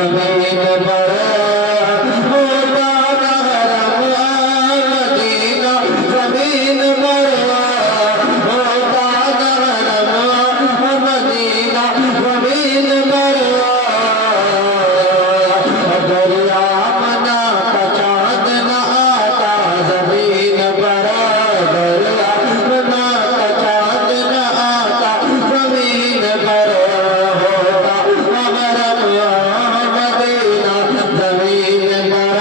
जमीन पर होता नहरम मदीना जमीन पर होता नहरम मदीना जमीन पर दरिया मना का चाँद न आता जमीन पर दरिया मना का चाँद न आता जमीन पर होता महरम मदीना जमीन पर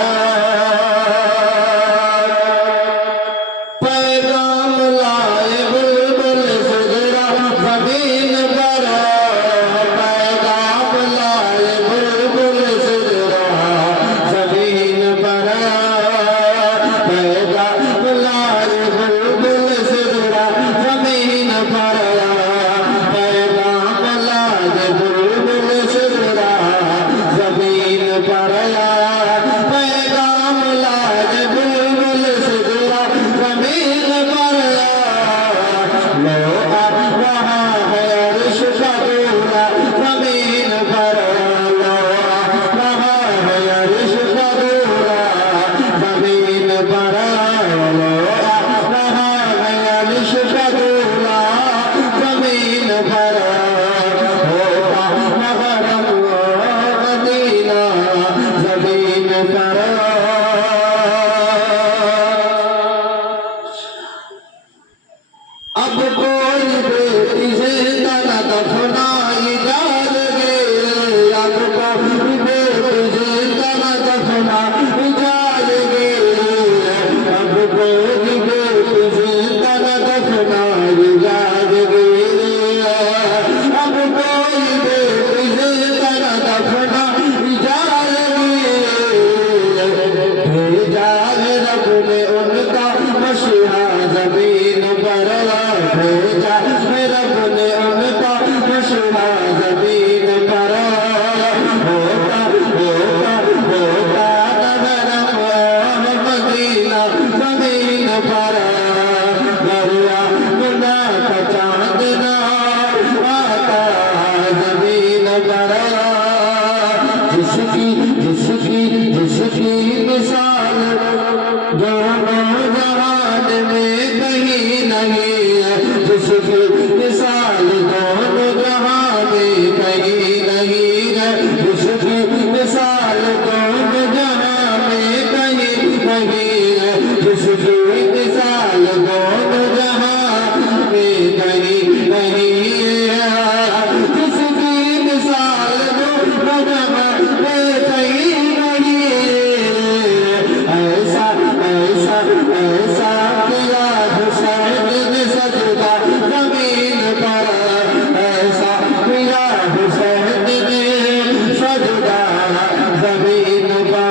पैगाम लाए बुलबुल सिदरा जमीन पर पैगाम लाए बुलबुल सिदरा जमीन पर पैगाम लाए बुलबुल सिदरा जमीन पर पैगाम लाए बुलबुल सिदरा जमीन पर पैगाम लाए बुलबुल सिदरा जमीन पर लो आ रहा है अर्श का दूल्हा जमीन पर लो आ रहा है अर्श का दूल्हा जमीन पर लो आ रहा है अर्श का दूल्हा जमीन पर होता महरम मदीना जमीन पर अब कोई बेटी जिंदा न दफनाई जाएगी अब कोई बेटी जिंदा न दफनाई जाएगी अब कोई बेटी जिंदा न दफनाई जाएगी अब कोई बेटी जिंदा न दफनाई जाएगी भेजा है रब ने उनका मशीहा जमीन पर भेजा है रब ने उनका मशीहा जमीन पर होता होता होता नहरम मदीना जमीन पर दरिया मुना का चाँद न आता जमीन पर जिसकी जिसकी जिसकी मिसाल दोनों जहान में कहीं नहीं है जिसकी मिसाल दोनों जहान में कहीं नहीं है जिसकी मिसाल दोनों जहान में कहीं नहीं है जिसकी मिसाल दोनों जहान में कहीं नहीं है जिसकी मिसाल दोनों जहान में कहीं नहीं है ऐसा ऐसा ऐसा किया हुसैन ने सजदा जमीन पर ऐसा किया हुसैन ने सजदा जमीन पर